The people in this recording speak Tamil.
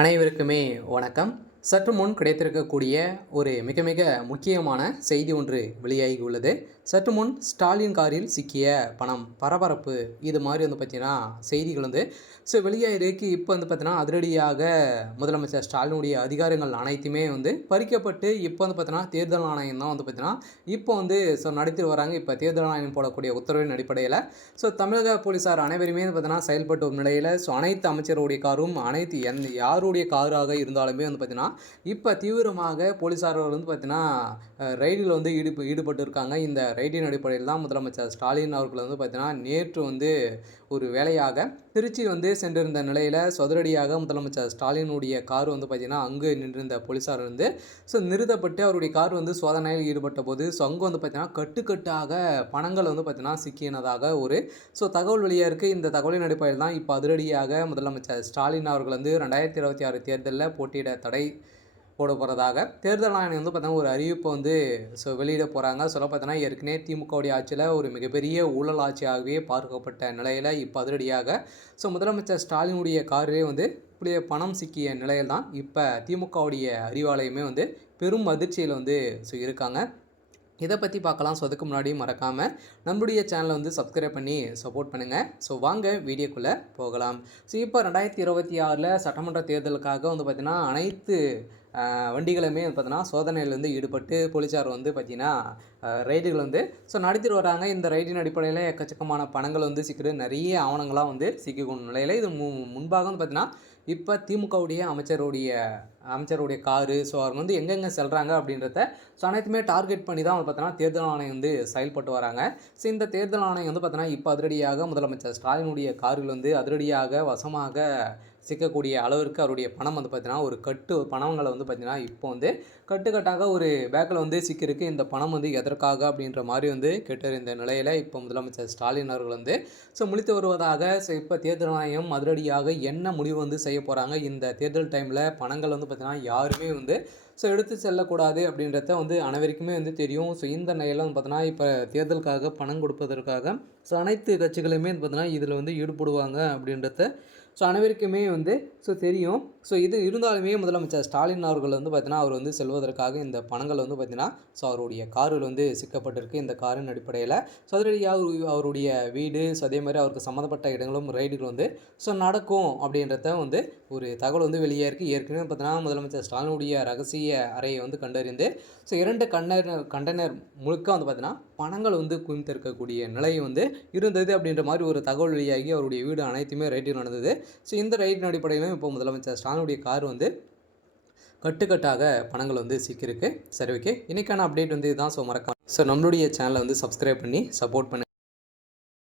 அனைவருக்குமே வணக்கம். சற்று முன் கிடைத்திருக்கக்கூடிய ஒரு மிக மிக முக்கியமான செய்தி ஒன்று வெளியாகி உள்ளது. சற்று முன் ஸ்டாலின் காரில் சிக்கிய பணம் பரபரப்பு, இது மாதிரி பார்த்தீங்கன்னா செய்திகள் வெளியாகிருக்கு. இப்போ பார்த்தீங்கன்னா அதிரடியாக முதலமைச்சர் ஸ்டாலினுடைய அதிகாரங்கள் அனைத்துமே பறிக்கப்பட்டு இப்போ பார்த்தீங்கன்னா தேர்தல் ஆணையம் தான் பார்த்தீங்கன்னா இப்போ நடத்தி வராங்க. இப்போ தேர்தல் ஆணையம் போடக்கூடிய உத்தரவின் அடிப்படையில் தமிழக போலீஸார் அனைவருமே பார்த்தீங்கன்னா செயல்பட்டு ஒரு நிலையில் அனைத்து அமைச்சருடைய காரும் அனைத்து யாருடைய காராக இருந்தாலுமே பார்த்தீங்கன்னா இப்போ தீவிரமாக போலீஸார் பார்த்தீங்கன்னா ரைடில் ஈடுபட்டு இருக்காங்க. இந்த ரைடின் அடிப்படையில் தான் முதலமைச்சர் ஸ்டாலின் அவர்கள் பார்த்தீங்கன்னா நேற்று ஒரு வேலையாக திருச்சி சென்றிருந்த நிலையில் சதுரடியாக முதலமைச்சர் ஸ்டாலினுடைய கார் பார்த்தீங்கன்னா அங்கு நின்றிருந்த போலீஸார் நிறுத்தப்பட்டு அவருடைய கார் சோதனையில் ஈடுபட்ட போது அங்கே பார்த்தீங்கன்னா கட்டுக்கட்டாக பணங்கள் பார்த்தீங்கன்னா சிக்கினதாக ஒரு தகவல் வெளியாக இருக்குது. இந்த தகவலின் அடிப்படையில் தான் இப்போ அதிரடியாக முதலமைச்சர் ஸ்டாலின் அவர்கள் 2026 தேர்தலில் போட்டியிட தடை போட போகிறதாக தேர்தல் ஆணையம் பார்த்தீங்கன்னா ஒரு அறிவிப்பை வெளியிட போகிறாங்க. பார்த்தீங்கன்னா ஏற்கனவே திமுகவுடைய ஆட்சியில் ஒரு மிகப்பெரிய ஊழல் ஆட்சியாகவே பார்க்கப்பட்ட நிலையில் இப்போ அதிரடியாக முதலமைச்சர் ஸ்டாலினுடைய காரிலே இப்படியே பணம் சிக்கிய நிலையில் தான் இப்போ திமுகவுடைய அறிவாலயமே பெரும் அதிர்ச்சியில் இருக்காங்க. இதை பற்றி பார்க்கலாம். அதுக்கு முன்னாடி மறக்காமல் நம்மளுடைய சேனலை சப்ஸ்கிரைப் பண்ணி சப்போர்ட் பண்ணுங்கள். வாங்க வீடியோக்குள்ளே போகலாம். இப்போ 2026 சட்டமன்ற தேர்தலுக்காக பார்த்திங்கன்னா அனைத்து வண்டிகளுமே பார்த்தீங்கன்னா சோதனையில் ஈடுபட்டு போலீஸார் பார்த்திங்கன்னா ரைடுகள் நடத்திட்டு வராங்க. இந்த ரைடின் அடிப்படையில் எக்கச்சக்கமான பணங்கள் சிக்கிது. நிறைய ஆவணங்களாக சிக்கிக்கொண்ட நிலையில் இது முன்பாக பார்த்திங்கன்னா இப்போ திமுகவுடைய அமைச்சருடைய காரு அவங்க எங்கெங்கே செல்கிறாங்க அப்படின்றத அனைத்துமே டார்கெட் பண்ணி தான் பார்த்தீங்கன்னா தேர்தல் ஆணையம் செயல்பட்டு வராங்க. இந்த தேர்தல் ஆணையம் பார்த்தீங்கன்னா இப்போ அதிரடியாக முதலமைச்சர் ஸ்டாலினுடைய காரில் அதிரடியாக வசமாக சிக்கக்கூடிய அளவிற்கு அவருடைய பணம் பார்த்தீங்கன்னா ஒரு பணங்களை பார்த்தீங்கன்னா இப்போ கட்டுக்கட்டாக ஒரு பேக்கில் சிக்கிருக்கு. இந்த பணம் எதற்காக அப்படின்ற மாதிரி கேட்டறிந்த நிலையில் இப்போ முதலமைச்சர் ஸ்டாலின் அவர்கள் முழித்து வருவதாக இப்போ தேர்தல் ஆணையம் அதிரடியாக என்ன முடிவு செய்ய போகிறாங்க. இந்த தேர்தல் டைமில் பணங்கள் பார்த்தீங்கன்னா யாருமே எடுத்து செல்லக்கூடாது அப்படின்றத அனைவருக்குமே தெரியும். இந்த நிலையில் பார்த்தீங்கன்னா இப்போ தேர்தலுக்காக பணம் கொடுப்பதற்காக அனைத்து கட்சிகளுமே பார்த்தீங்கன்னா இதில் ஈடுபடுவாங்க அப்படின்றத அனைவருக்குமே தெரியும். இது இருந்தாலுமே முதலமைச்சர் ஸ்டாலின் அவர்கள் பார்த்தீங்கன்னா அவர் செல்வதற்காக இந்த பணங்கள் பார்த்தீங்கன்னா அவருடைய காரில் சிக்கப்பட்டிருக்கு. இந்த காரின் அடிப்படையில் அதிரடியாக அவருடைய வீடு அதே மாதிரி அவருக்கு சம்மந்தப்பட்ட இடங்களும் ரைடுகள் நடக்கும் அப்படின்றத ஒரு தகவல் வெளியே இருக்குது. ஏற்கனவே பார்த்தீங்கன்னா முதலமைச்சர் ஸ்டாலினுடைய ரகசிய அறையை கண்டறிந்து 2 கண்டெய்னர் முழுக்க பார்த்தீங்கன்னா பணங்கள் குவிந்திருக்கக்கூடிய நிலை இருந்தது அப்படின்ற மாதிரி ஒரு தகவல் வெளியாகி அவருடைய வீடு அனைத்துமே ரைடில் நடந்தது. இந்த ரைடின் அடிப்படையிலும் இப்போ முதலமைச்சர் ஸ்டாலினுடைய கார் கட்டுக்கட்டாக பணங்கள் சிக்கிருக்கு. சரி, ஓகே, இன்றைக்கான அப்டேட் இதுதான். மறக்காம நம்மளுடைய சேனலை சப்ஸ்கிரைப் பண்ணி சப்போர்ட் பண்ணுங்கள்.